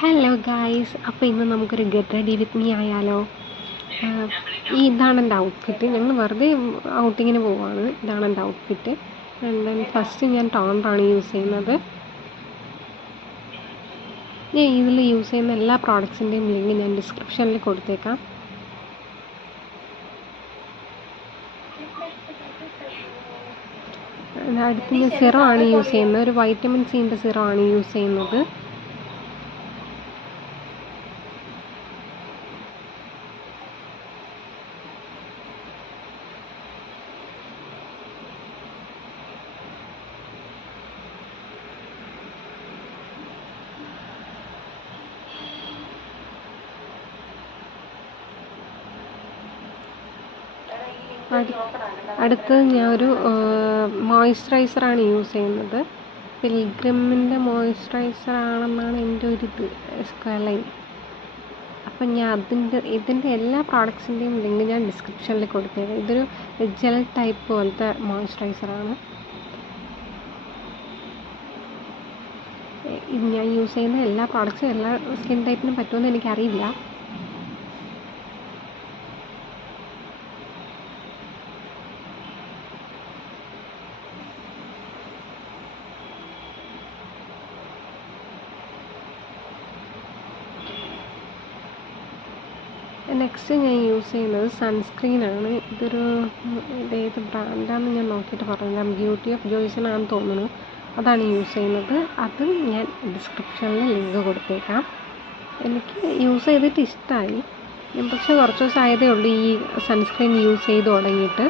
Hello guys, അപ്പോൾ ഇന്ന് നമുക്കൊരു ഗെറ്റ് റെഡി വിത്ത് മീ ആയാലോ? ഇതാണ് എൻ്റെ ഔട്ട്ഫിറ്റ്. ഞങ്ങൾ വെറുതെ ഔട്ടിങ്ങിന് പോവുകയാണ്. ഇതാണ് എൻ്റെ ഔട്ട്ഫിറ്റ്. ആൻഡ് ദെൻ ഫസ്റ്റ് ഞാൻ ടോണറാണ് യൂസ് ചെയ്യുന്നത്. ഞാൻ ഇതിൽ യൂസ് ചെയ്യുന്ന എല്ലാ പ്രോഡക്ട്സിൻ്റെയും ലിങ്ക് ഞാൻ ഡിസ്ക്രിപ്ഷനിൽ കൊടുത്തേക്കാം. അടുത്ത് ഞാൻ സിറം ആണ് യൂസ് ചെയ്യുന്നത്. ഒരു വൈറ്റമിൻ സിൻ്റെ സിറം ആണ് യൂസ് ചെയ്യുന്നത്. അടുത്തത് ഞാൻ ഒരു മോയ്സ്ചറൈസറാണ് യൂസ് ചെയ്യുന്നത്. പിൽഗ്രിമിൻ്റെ മോയ്സ്ചറൈസറാണെന്നാണ് എൻ്റെ ഒരു സ്ക്വയർ ലൈൻ. അപ്പം ഞാൻ ഇതിൻ്റെ എല്ലാ പ്രോഡക്ട്സിൻ്റെയും ലിങ്ക് ഞാൻ ഡിസ്ക്രിപ്ഷനിൽ കൊടുത്തേക്കാം. ഇതൊരു ജെൽ ടൈപ്പ് പോലത്തെ മോയ്സ്ചറൈസറാണ്. ഞാൻ യൂസ് ചെയ്യുന്ന എല്ലാ പ്രോഡക്ട്സും എല്ലാ സ്കിൻ ടൈപ്പിനും പറ്റുമെന്ന് എനിക്കറിയില്ല. നെക്സ്റ്റ് ഞാൻ യൂസ് ചെയ്യുന്നത് സൺസ്ക്രീനാണ്. ഏത് ബ്രാൻഡാണെന്ന് ഞാൻ നോക്കിയിട്ട് പറഞ്ഞുതരാം. ബ്യൂട്ടി ഓഫ് ജോയ്സനാണെന്ന് തോന്നുന്നു. അതാണ് യൂസ് ചെയ്യുന്നത്. അതും ഞാൻ ഡിസ്ക്രിപ്ഷനിൽ ലിങ്ക് കൊടുത്തേക്കാം. എനിക്ക് യൂസ് ചെയ്തിട്ട് ഇഷ്ടമായി. ഞാൻ പക്ഷേ കുറച്ച് ദിവസം ആയതേ ഉള്ളൂ ഈ സൺസ്ക്രീൻ യൂസ് ചെയ്ത് തുടങ്ങിയിട്ട്.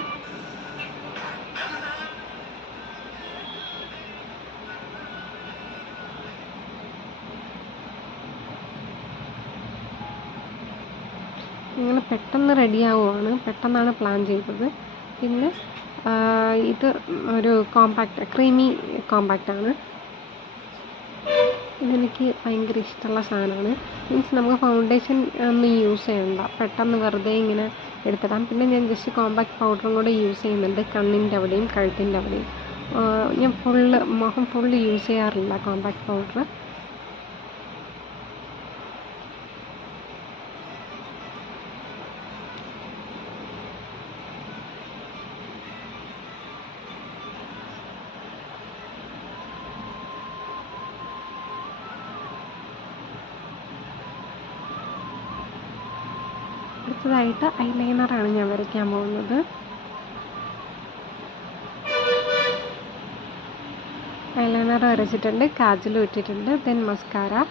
ഇങ്ങനെ പെട്ടെന്ന് റെഡിയാവുകയാണ്. പെട്ടെന്നാണ് പ്ലാൻ ചെയ്തത്. പിന്നെ ഇത് ഒരു ക്രീമി കോമ്പാക്റ്റാണ്. ഇതെനിക്ക് ഭയങ്കര ഇഷ്ടമുള്ള സാധനമാണ്. മീൻസ് നമുക്ക് ഫൗണ്ടേഷൻ ഒന്നും യൂസ് ചെയ്യണ്ട, പെട്ടെന്ന് വെറുതെ ഇങ്ങനെ എടുത്തിടാം. പിന്നെ ഞാൻ ജസ്റ്റ് കോമ്പാക്റ്റ് പൗഡറും കൂടെ യൂസ് ചെയ്യുന്നുണ്ട് കണ്ണിൻ്റെ അവിടെയും കഴുത്തിൻ്റെ അവിടെയും. ഞാൻ മുഖം ഫുള്ള് യൂസ് ചെയ്യാറില്ല കോമ്പാക്റ്റ് പൗഡർ. അടുത്തതായിട്ട് ഐലൈനറാണ് ഞാൻ വരയ്ക്കാൻ പോകുന്നത്. ഐലൈനർ വരച്ചിട്ടുണ്ട്, കാജലും ഇട്ടിട്ടുണ്ട്, ദെൻ മസ്കാര.